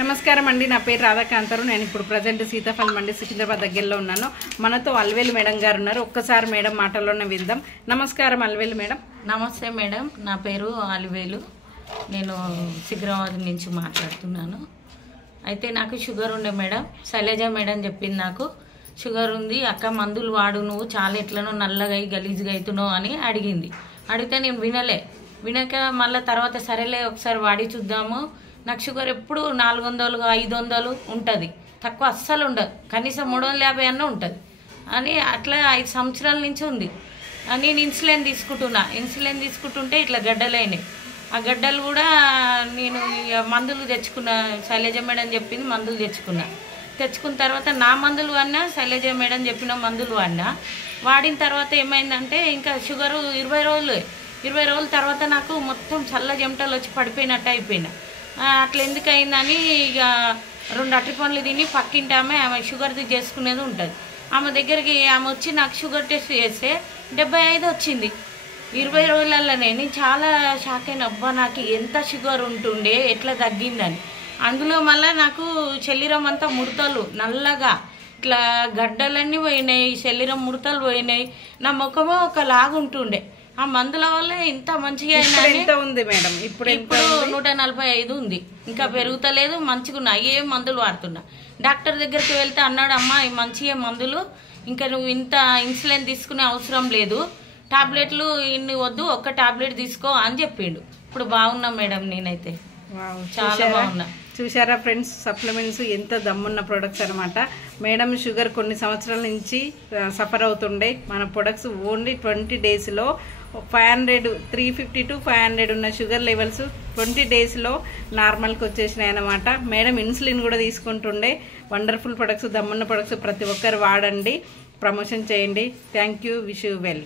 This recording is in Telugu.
నమస్కారం అండి, నా పేరు రాధాకాంతారు. నేను ఇప్పుడు ప్రజెంట్ సీతాఫల్ మండి సికింద్రాబాద్ దగ్గరలో ఉన్నాను. మనతో అల్వేలు మేడం గారు ఉన్నారు. ఒక్కసారి మేడం మాటల్లోనే విందాం. నమస్కారం అల్వేలు మేడం. నమస్తే మేడం, నా పేరు అలివేలు. నేను సికింద్రాబాద్ నుంచి మాట్లాడుతున్నాను. అయితే నాకు షుగర్ ఉండే మేడం, శైలజ మేడం చెప్పింది నాకు షుగర్ ఉంది అక్క, మందులు వాడు, నువ్వు చాలా ఎట్లనో నల్లగా గలీజ్గా అవుతున్నావు అని అడిగింది. అడిగితే నేను వినక మళ్ళీ తర్వాత సరేలే ఒకసారి వాడి చూద్దాము. నాకు షుగర్ ఎప్పుడు 400 500 ఉంటుంది, తక్కువ అస్సలు ఉండదు. కనీసం 350 అన్న ఉంటుంది అని అట్లా 5 సంవత్సరాల నుంచి ఉంది. నేను ఇన్సులిన్ తీసుకుంటుంటే ఇట్లా గడ్డలైనాయి. ఆ గడ్డలు కూడా నేను మందులు తెచ్చుకున్నా. శైలజ మేడం చెప్పింది మందులు తెచ్చుకున్న తర్వాత నా మందులు వాడినా, శైలజ మేడం చెప్పిన మందులు వాడిన తర్వాత ఏమైందంటే ఇంకా షుగరు 20 రోజుల తర్వాత నాకు మొత్తం చల్ల చెమటలు వచ్చి పడిపోయినట్టు అయిపోయినా. అట్లా ఎందుకు అయిందని ఇక 2 అరటి పండ్లు తిని పక్కింటి ఆమె షుగర్ది చేసుకునేది ఉంటుంది. ఆమె దగ్గరికి ఆమె వచ్చి నాకు షుగర్ టెస్ట్ చేస్తే 75 వచ్చింది 20 రోజులలోనే. నేను చాలా షాక్ అయినా, అబ్బా నాకు ఎంత షుగర్ ఉంటుండే, ఎట్లా తగ్గిందని. అందులో మళ్ళీ నాకు శరీరం అంతా ముడతలు, నల్లగా ఇట్లా గడ్డలన్నీ పోయినాయి, శరీరం ముడతలు పోయినాయి, నా ముఖమో ఒకలాగా ఉంటుండే. ఆ మందుల వల్ల ఇంత మంచిగా అయినా ఉంది మేడం. ఇప్పుడు 145 ఉంది, ఇంకా పెరుగుతలేదు. మంచిగా అయ్యే మందులు వాడుతున్నా. డాక్టర్ దగ్గరికి వెళ్తే అన్నాడు, అమ్మా ఈ మంచిగా మందులు, ఇంకా నువ్వు ఇంత ఇన్సులిన్ తీసుకునే అవసరం లేదు, టాబ్లెట్లు ఇన్ని వద్దు, ఒక్క టాబ్లెట్ తీసుకో అని చెప్పిండు. ఇప్పుడు బాగున్నా మేడం, నేనైతే చాలా బాగున్నా. చూసారా ఫ్రెండ్స్, సప్లిమెంట్స్ ఎంత దమ్మున్న ప్రొడక్ట్స్ అనమాట. మేడం షుగర్ కొన్ని సంవత్సరాల నుంచి సఫర్ అవుతుండే. మన ప్రొడక్ట్స్ ఓన్లీ 20 డేస్లో 350 to 500 ఉన్న షుగర్ లెవెల్స్ 20 డేస్లో నార్మల్కి వచ్చేసినాయి అనమాట. మేడం ఇన్సులిన్ కూడా తీసుకుంటుండే. వండర్ఫుల్ ప్రొడక్ట్స్, దమ్మున్న ప్రొడక్ట్స్ ప్రతి ఒక్కరు వాడండి, ప్రమోషన్ చేయండి. Thank you, wish you well.